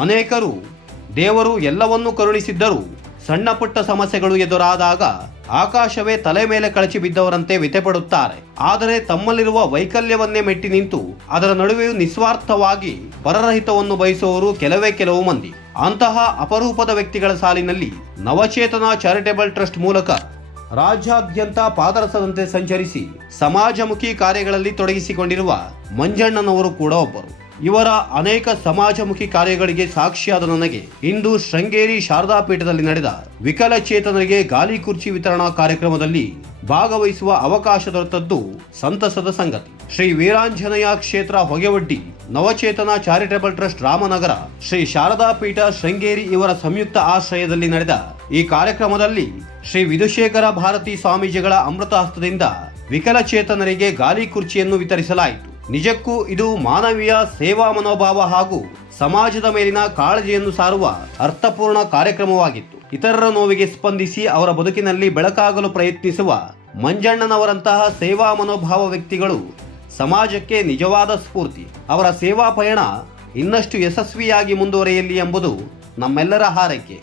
ಅನೇಕರು ದೇವರು ಎಲ್ಲವನ್ನೂ ಕರುಣಿಸಿದ್ದರೂ ಸಣ್ಣ ಪುಟ್ಟ ಸಮಸ್ಯೆಗಳು ಎದುರಾದಾಗ ಆಕಾಶವೇ ತಲೆ ಮೇಲೆ ಕಳಚಿ ಬಿದ್ದವರಂತೆ ವ್ಯಥೆಪಡುತ್ತಾರೆ. ಆದರೆ ತಮ್ಮಲ್ಲಿರುವ ವೈಕಲ್ಯವನ್ನೇ ಮೆಟ್ಟಿ ನಿಂತು ಅದರ ನಡುವೆಯೂ ನಿಸ್ವಾರ್ಥವಾಗಿ ಪರರಹಿತವನ್ನು ಬಯಸುವವರು ಕೆಲವು ಮಂದಿ. ಅಂತಹ ಅಪರೂಪದ ವ್ಯಕ್ತಿಗಳ ಸಾಲಿನಲ್ಲಿ ನವಚೇತನ ಚಾರಿಟೇಬಲ್ ಟ್ರಸ್ಟ್ ಮೂಲಕ ರಾಜ್ಯಾದ್ಯಂತ ಪಾದರಸದಂತೆ ಸಂಚರಿಸಿ ಸಮಾಜಮುಖಿ ಕಾರ್ಯಗಳಲ್ಲಿ ತೊಡಗಿಸಿಕೊಂಡಿರುವ ಮಂಜಣ್ಣನವರು ಕೂಡ ಒಬ್ಬರು. ಇವರ ಅನೇಕ ಸಮಾಜಮುಖಿ ಕಾರ್ಯಗಳಿಗೆ ಸಾಕ್ಷಿಯಾದ ನನಗೆ ಇಂದು ಶೃಂಗೇರಿ ಶಾರದಾ ಪೀಠದಲ್ಲಿ ನಡೆದ ವಿಕಲಚೇತನರಿಗೆ ಗಾಲಿ ಕುರ್ಚಿ ವಿತರಣಾ ಕಾರ್ಯಕ್ರಮದಲ್ಲಿ ಭಾಗವಹಿಸುವ ಅವಕಾಶ ದೊರೆತದ್ದು ಸಂತಸದ ಸಂಗತಿ. ಶ್ರೀ ವೀರಾಂಜನೇಯ ಕ್ಷೇತ್ರ ಹೊಗೆವಡ್ಡಿ, ನವಚೇತನ ಚಾರಿಟೇಬಲ್ ಟ್ರಸ್ಟ್ ರಾಮನಗರ, ಶ್ರೀ ಶಾರದಾ ಪೀಠ ಶೃಂಗೇರಿ ಇವರ ಸಂಯುಕ್ತ ಆಶ್ರಯದಲ್ಲಿ ನಡೆದ ಈ ಕಾರ್ಯಕ್ರಮದಲ್ಲಿ ಶ್ರೀ ವಿಧುಶೇಖರ ಭಾರತಿ ಸ್ವಾಮೀಜಿಗಳ ಅಮೃತ ಹಸ್ತದಿಂದ ವಿಕಲಚೇತನರಿಗೆ ಗಾಲಿ ಕುರ್ಚಿಯನ್ನು ವಿತರಿಸಲಾಯಿತು. ನಿಜಕ್ಕೂ ಇದು ಮಾನವೀಯ ಸೇವಾ ಮನೋಭಾವ ಹಾಗೂ ಸಮಾಜದ ಮೇಲಿನ ಕಾಳಜಿಯನ್ನು ಸಾರುವ ಅರ್ಥಪೂರ್ಣ ಕಾರ್ಯಕ್ರಮವಾಗಿತ್ತು. ಇತರರ ನೋವಿಗೆ ಸ್ಪಂದಿಸಿ ಅವರ ಬದುಕಿನಲ್ಲಿ ಬೆಳಕಾಗಲು ಪ್ರಯತ್ನಿಸುವ ಮಂಜಣ್ಣನವರಂತಹ ಸೇವಾ ಮನೋಭಾವ ವ್ಯಕ್ತಿಗಳು ಸಮಾಜಕ್ಕೆ ನಿಜವಾದ ಸ್ಫೂರ್ತಿ. ಅವರ ಸೇವಾ ಪಯಣ ಇನ್ನಷ್ಟು ಯಶಸ್ವಿಯಾಗಿ ಮುಂದುವರಿಯಲಿ ಎಂಬುದು ನಮ್ಮೆಲ್ಲರ ಹಾರೈಕೆ.